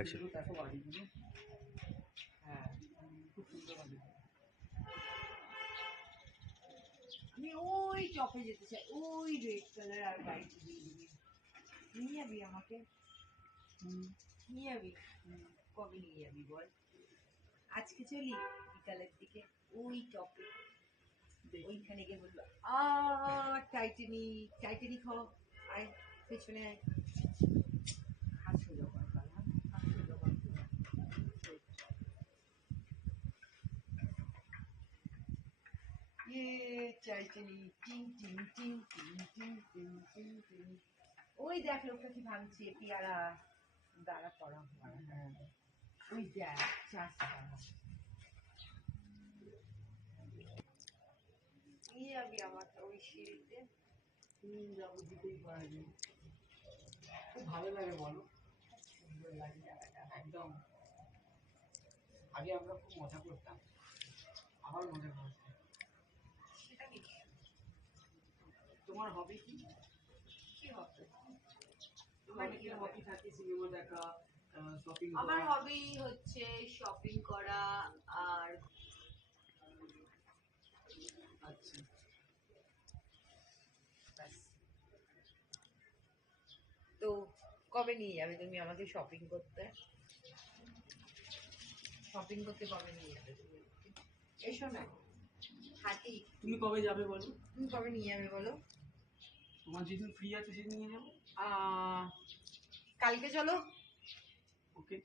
আচ্ছা দেখো বাড়িগুলো, হ্যাঁ খুব সুন্দর বাড়ি। আমি ওই চপে যেতে চাই, ওই রেড কালার আর হোয়াইট নিয়ে যাবি আমাকে? নিয়ে যাবি? কবে নিয়ে যাবি বল? আজকে চলি বিকালের দিকে ওই টপে, ওইখানে গিয়ে বলবো টাইটানিক টাইটানিক হ, আয় পেছনে আয়, হাসো যখন হাসো যখন টাইটানিক টিং টিং টিং টিং টিং টিং টিং টিং। ওই দেখ লোকটা কি ভাঙছে পেয়ারা দাঁড়া করা, ওই দেখ চাষটা নিয়ে যাবি আমাকে ওই সিঁড়িতে? যাবো, দিতেই পারবে। খুব ভালো লাগে বলো, সুন্দর লাগে জায়গাটা। একদম। আগে আমরা খুব মজা করতাম, আবার মজা করতাম। সেটা কি? তোমার হবি কি? কি হবে? অনেকের হবি থাকে সিনেমা দেখা, শপিং আমার করা। হবি হচ্ছে শপিং করা আর আচ্ছা, ব্যাস। তো কবে নিয়ে যাবে তুমি আমাকে শপিং করতে? শপিং করতে কবে নিয়ে যাবে তুমি? এসো না, হাঁটি। তুমি কবে যাবে বলো? তুমি কবে নিয়ে যাবে বলো? তোমার যেদিন ফ্রি আছে সেদিন নিয়ে যাবো। কালকে চলো। ওকে।